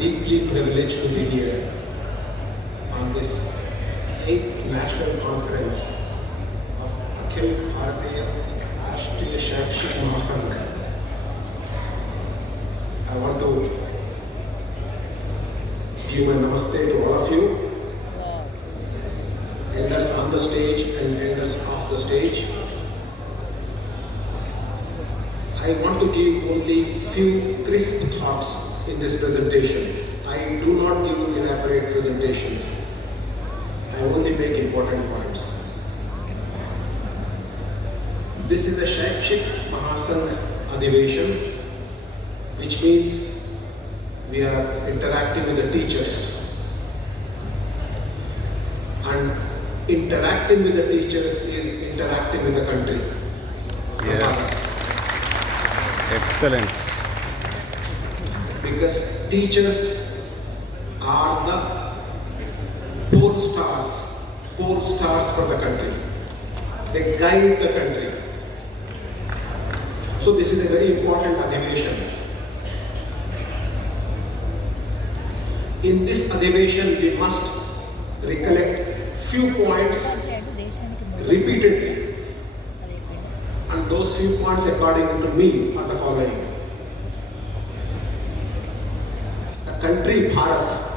deeply privileged to be here on this 8th National Conference of Akhil Bharatiya Rashtriya Shakshik Mahasangh. I want to give my namaste to all of you, elders on the stage and elders off the stage. I want to give only few crisp thoughts in this presentation. I do not give elaborate presentations. I only make important points. This is a Shakshik Mahasangh Adhiveshan, which means we are interacting with the teachers. And interacting with the teachers is interacting with the country. Yes. Excellent. Because teachers are the pole stars for the country. They guide the country. So this is a very important adhiveshan. In this adhiveshan, we must recollect few points repeatedly. And those few points, according to me, are the following. The country Bharat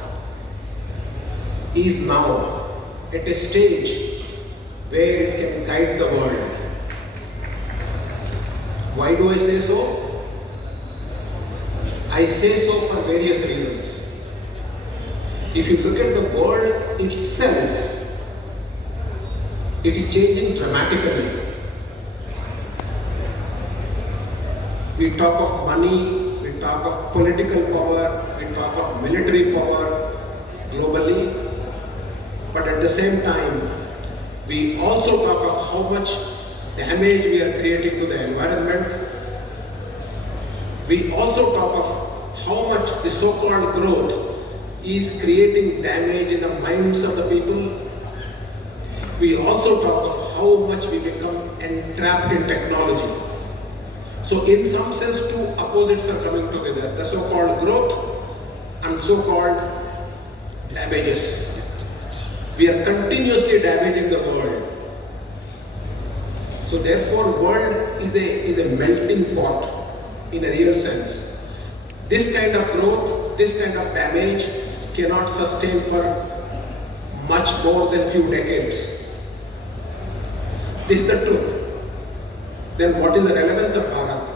is now at a stage where it can guide the world. Why do I say so? I say so for various reasons. If you look at the world itself, it is changing dramatically. We talk of money, we talk of political power, we talk of military power globally, but at the same time, we also talk of how much damage we are creating to the environment. We also talk of how much the so-called growth is creating damage in the minds of the people. We also talk of how much we become entrapped in technology. So in some sense, two opposites are coming together, the so-called growth and so-called damages. We are continuously damaging the world. So therefore, world is a melting pot in a real sense. This kind of growth, this kind of damage cannot sustain for much more than few decades. This is the truth. Then what is the relevance of Bharat?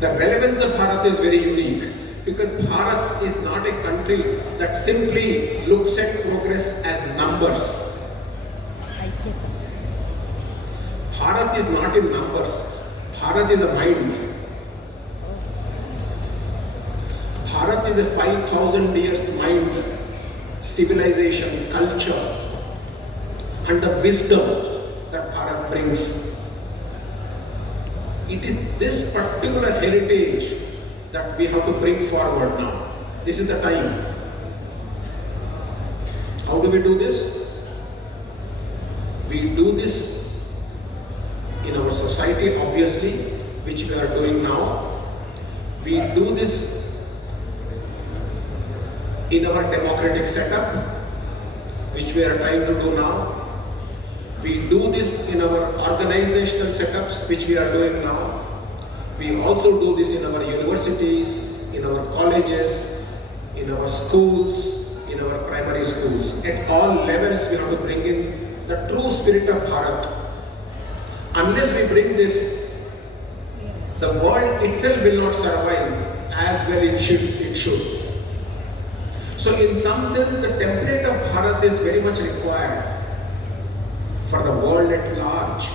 The relevance of Bharat is very unique because Bharat is not a country that simply looks at progress as numbers. Bharat is not in numbers. Bharat is a mind. Bharat is a 5,000 years mind, civilization, culture, and the wisdom that Bharat brings. It is this particular heritage that we have to bring forward now. This is the time. How do we do this? We do this in our society, obviously, which we are doing now. We do this in our democratic setup, which we are trying to do now. We do this in our organizational setups, which we are doing now. We also do this in our universities, in our colleges, in our schools, in our primary schools. At all levels, we have to bring in the true spirit of Bharat. Unless we bring this, the world itself will not survive as well it should. So in some sense, the template of Bharat is very much required for the world at large.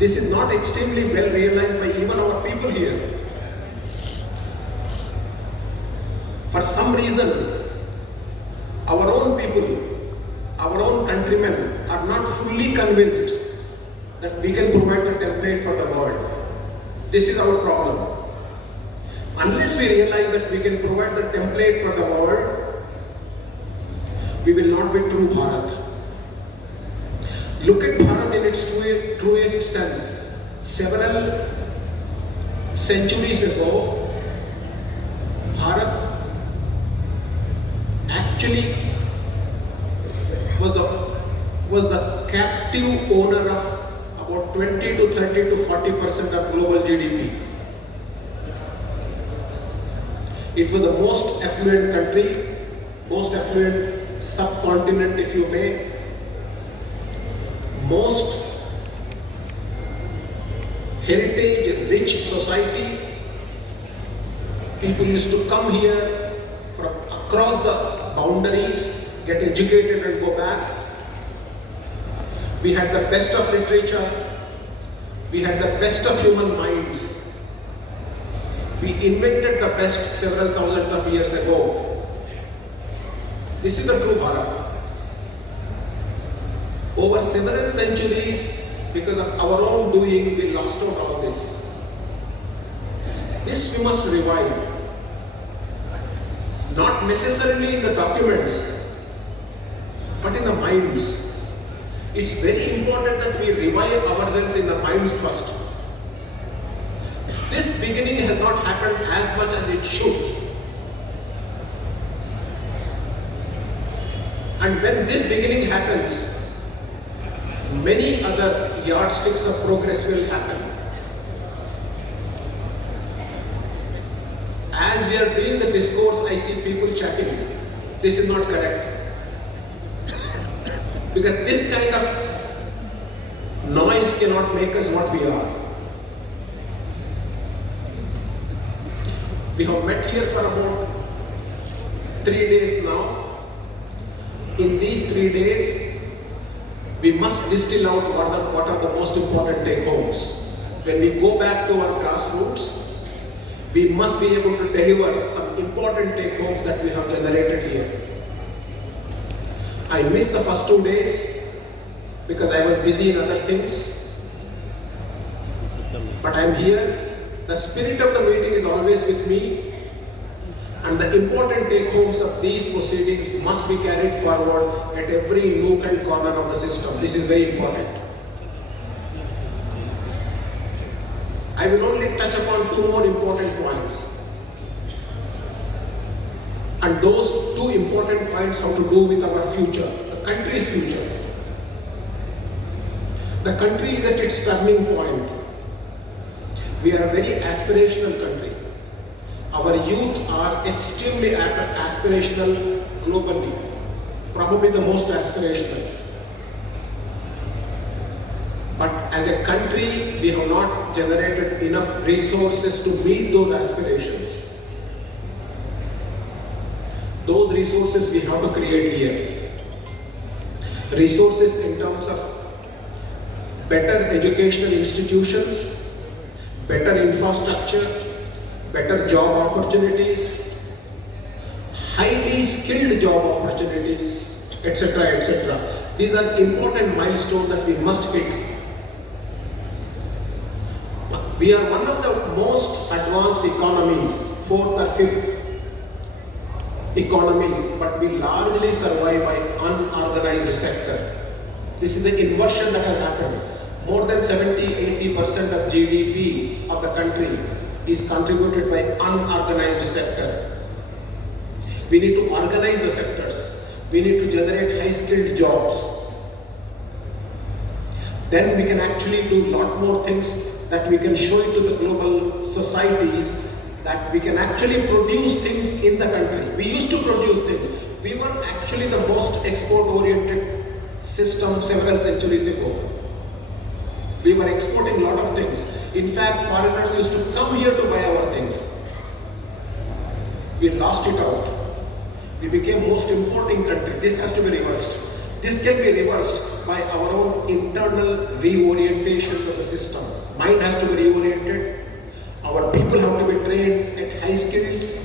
This is not extremely well realized by even our people here. For some reason, our own people, our own countrymen are not fully convinced that we can provide the template for the world. This is our problem. Unless we realize that we can provide the template for the world, we will not be true Bharat. Look at Bharat in its truest sense. Several centuries ago, Bharat actually was the captive owner of about 20 to 30 to 40% of global GDP. It was the most affluent country, most affluent subcontinent, if you may, most heritage-rich society. People used to come here from across the boundaries, get educated and go back. We had the best of literature. We had the best of human minds. We invented the best several thousands of years ago. This is the true Bharat. Over several centuries, because of our own doing, we lost out all this. This we must revive. Not necessarily in the documents, but in the minds. It's very important that we revive ourselves in the minds first. This beginning has not happened as much as it should. And when this beginning happens, many other yardsticks of progress will happen. As we are doing the discourse, I see people chatting. This is not correct. Because this kind of noise cannot make us what we are. We have met here for about 3 days now. In these 3 days, we must distill out what are the most important take-homes. When we go back to our grassroots, we must be able to deliver some important take-homes that we have generated here. I missed the first 2 days because I was busy in other things. But I am here. The spirit of the meeting is always with me. And the important take-homes of these proceedings must be carried forward at every nook and corner of the system. This is very important. I will only touch upon 2 more important points. And those 2 important points have to do with our future, the country's future. The country is at its turning point. We are a very aspirational country. Our youth are extremely aspirational globally, probably the most aspirational. But as a country, we have not generated enough resources to meet those aspirations. Those resources we have to create here. Resources in terms of better educational institutions, better infrastructure, better job opportunities, highly skilled job opportunities, etc., etc. These are important milestones that we must hit. We are one of the most advanced economies, 4th or 5th economies, but we largely survive by unorganized sector. This is the inversion that has happened. More than 70-80% of GDP of the country is contributed by unorganized sector. We need to organize the sectors. We need to generate high-skilled jobs. Then we can actually do a lot more things that we can show it to the global societies, that we can actually produce things in the country. We used to produce things. We were actually the most export-oriented system several centuries ago. We were exporting a lot of things. In fact, foreigners used to come here to buy our things. We lost it out. We became most importing country. This has to be reversed. This can be reversed by our own internal reorientations of the system. Mind has to be reoriented. Our people have to be trained at high skills.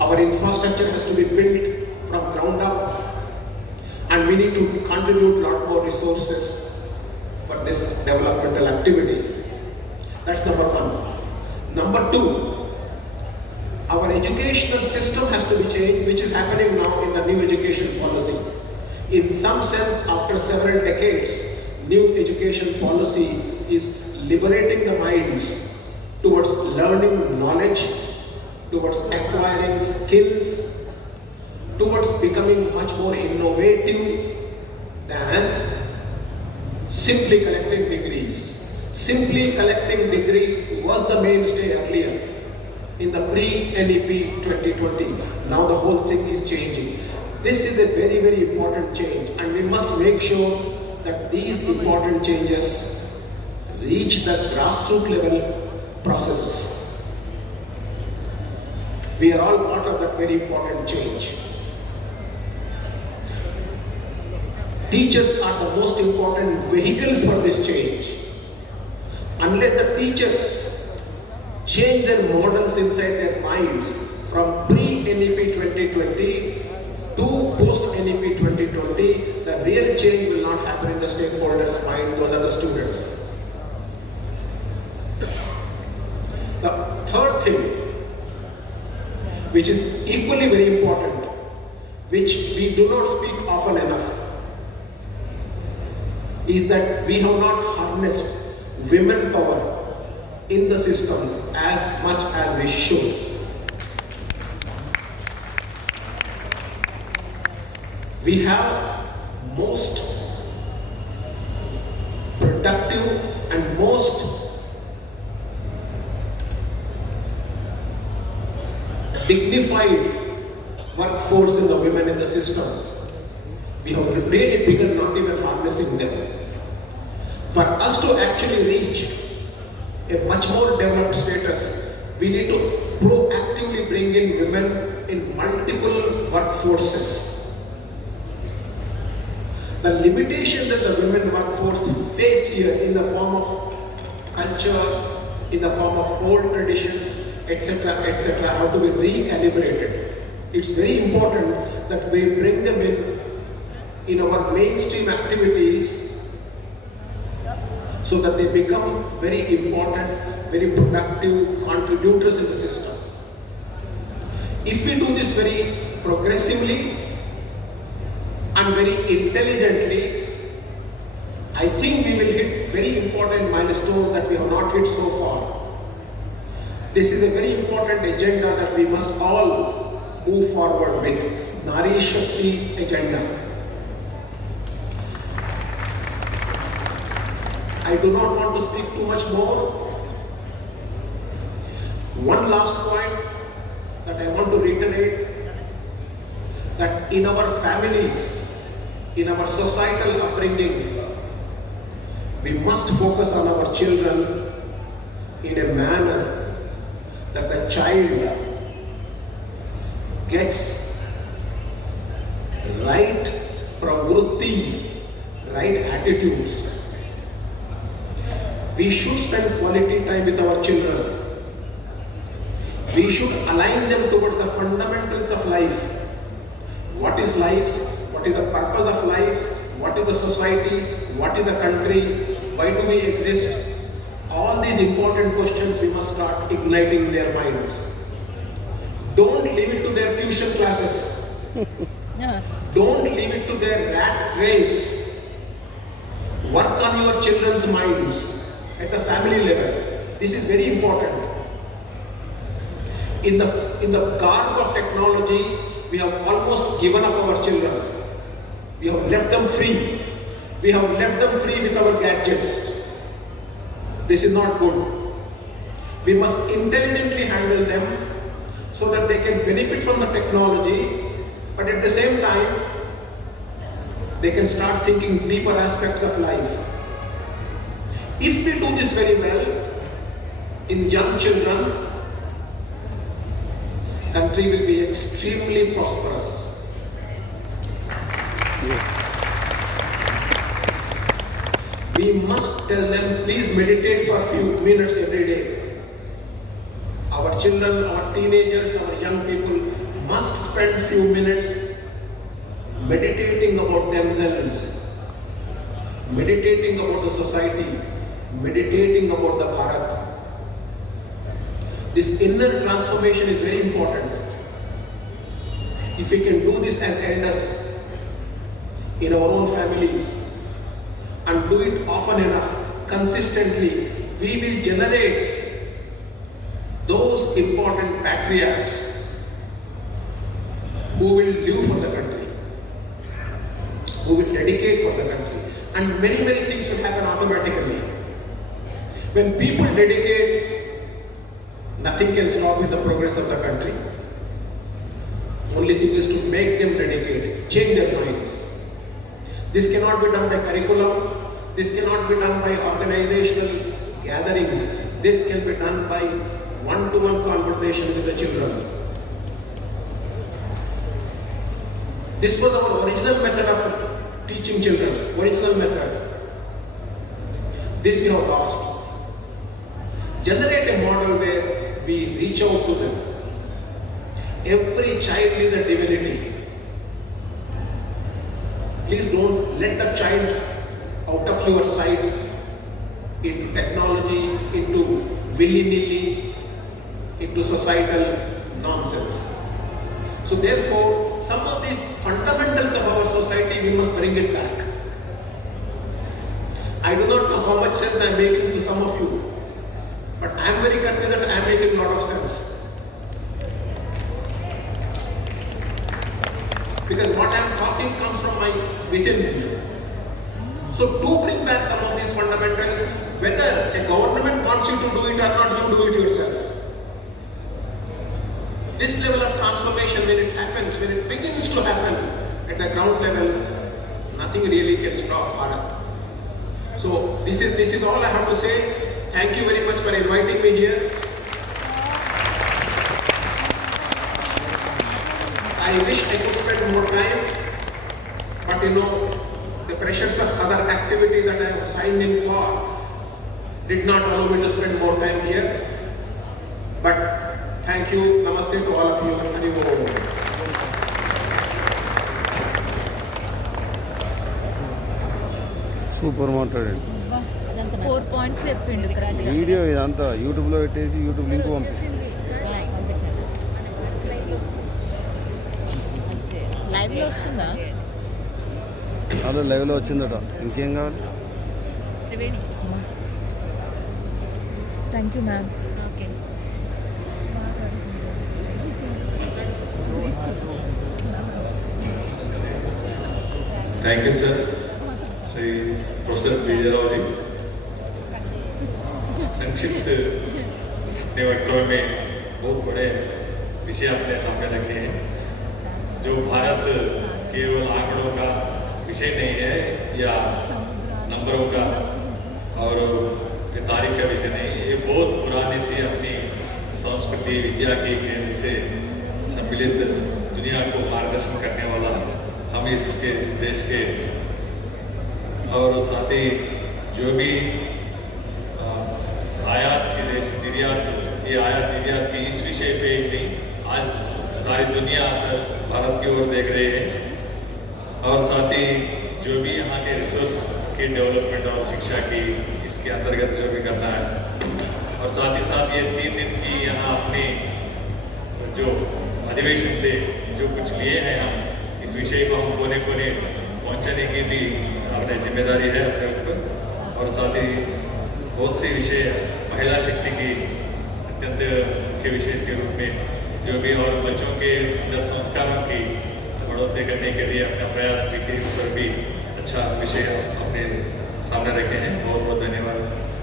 Our infrastructure has to be built from ground up. And we need to contribute a lot more resources for this developmental activities. That's number 1. Number 2, our educational system has to be changed, which is happening now in the new education policy. In some sense, after several decades, new education policy is liberating the minds towards learning knowledge, towards acquiring skills, towards becoming much more innovative than simply collecting degrees. Simply collecting degrees was the mainstay earlier in the pre-NEP 2020. Now the whole thing is changing. This is a very, very important change, and we must make sure that these important changes reach the grassroots level processes. We are all part of that very important change. Teachers are the most important vehicles for this change. Unless the teachers change their models inside their minds from pre-NEP 2020 to post-NEP 2020, the real change will not happen in the stakeholders' mind, those are the students. The third thing, which is equally very important, which we do not speak often enough, is that we have not harnessed women power in the system as much as we should. We have most productive and most dignified workforce in the women in the system. We have really begun not even harnessing them. For us to actually reach a much more developed status, we need to proactively bring in women in multiple workforces. The limitation that the women workforce face here in the form of culture, in the form of old traditions, etc., have to be recalibrated. It's very important that we bring them in our mainstream activities so that they become very important, very productive contributors in the system. If we do this very progressively and very intelligently, I think we will hit very important milestones that we have not hit so far. This is a very important agenda that we must all move forward with, Nari Shakti agenda. I do not want to speak too much more. One last point that I want to reiterate, that in our families, in our societal upbringing, we must focus on our children in a manner that the child gets right pravrittis, right attitudes. We should spend quality time with our children. We should align them towards the fundamentals of life. What is life? What is the purpose of life? What is the society? What is the country? Why do we exist? All these important questions we must start igniting their minds. Don't leave it to their tuition classes. Don't leave it to their rat race. Work on your children's minds at the family level. This is very important. In the garb of technology, we have almost given up our children. We have left them free. We have left them free with our gadgets. This is not good. We must intelligently handle them so that they can benefit from the technology, but at the same time, they can start thinking deeper aspects of life. If we do this very well in young children, country will be extremely prosperous. Yes. We must tell them, please meditate for a few minutes every day. Our children, our teenagers, our young people must spend a few minutes meditating about themselves, meditating about the society, meditating about the Bharat. This inner transformation is very important. If we can do this as elders in our own families and do it often enough, consistently, we will generate those important patriarchs who will live for the country, who will dedicate for the country, and many, many things will happen automatically. When people dedicate, nothing can stop with the progress of the country. Only thing is to make them dedicate, change their minds. This cannot be done by curriculum, this cannot be done by organizational gatherings, this can be done by one-to-one conversation with the children. This was our original method of teaching children, original method. This we have lost. Generate a model where we reach out to them. Every child is a divinity. Please don't let the child out of your sight into technology, into willy-nilly, into societal nonsense. So therefore, some of these fundamentals of our society, we must bring it back. I do not know how much sense I am making to some of you, but I am very convinced that I am making a lot of sense. Because what I am talking comes from my within me. So do bring back some of these fundamentals, whether a government wants you to do it or not, you do it yourself. This level of transformation, when it happens, when it begins to happen at the ground level, nothing really can stop Bharat. So this is all I have to say. Thank you very much for inviting me here. I wish I could spend more time, but you know, the pressures of other activities that I was signed in for did not allow me to spend more time here. But thank you, namaste to all of you. Hari Om. Super మాట్లాడండి 4 points చెప్పిండు correct గా video ఇదంతా యూట్యూబ్లో పెట్టేసి YouTube link పంపిస్తుంది live లో వస్తుందా అలా లైవ్లో వచ్చిందట ఇంకేం కావాలి Triveni thank you ma'am okay Thank you, sir. Shri professor B.J.RAO जी। संक्षिप्त वक्तव्य में बहुत बड़े विषय अपने सामने रखे हैं जो भारत केवल आंकड़ों का विषय नहीं है या नंबरों का और तारीख का विषय नहीं, ये बहुत पुराने से अपनी संस्कृति विद्या के केंद्र से सम्मिलित दुनिया को मार्गदर्शन करने वाला हम इसके देश के और साथ ही जो भी आयात के देश निर्यात, ये आयात निर्यात की इस विषय पे ही नहीं, आज सारी दुनिया भारत की ओर देख रही है और साथ ही जो भी यहाँ के रिसोर्स के डेवलपमेंट और शिक्षा की इसके अंतर्गत जो भी करना है और साथ ही साथ ये 3 दिन की यहाँ अपने जो अधिवेशन से जो कुछ लिए हैं हम इस विषय को हम कोने कोने पहुँचाने की भी अपनी जिम्मेदारी है अपने ऊपर और साथ ही बहुत से विषय महिला शक्ति की अत्यंत मुख्य विषय के रूप में जो भी और बच्चों के अंदर संस्कारों की बढ़ोतरी करने के लिए अपना प्रयास भी के ऊपर भी अच्छा विषय अपने सामने रखे हैं। बहुत बहुत धन्यवाद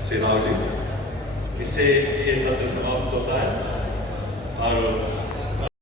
श्री राव जी। इससे ये सत्र समाप्त होता है और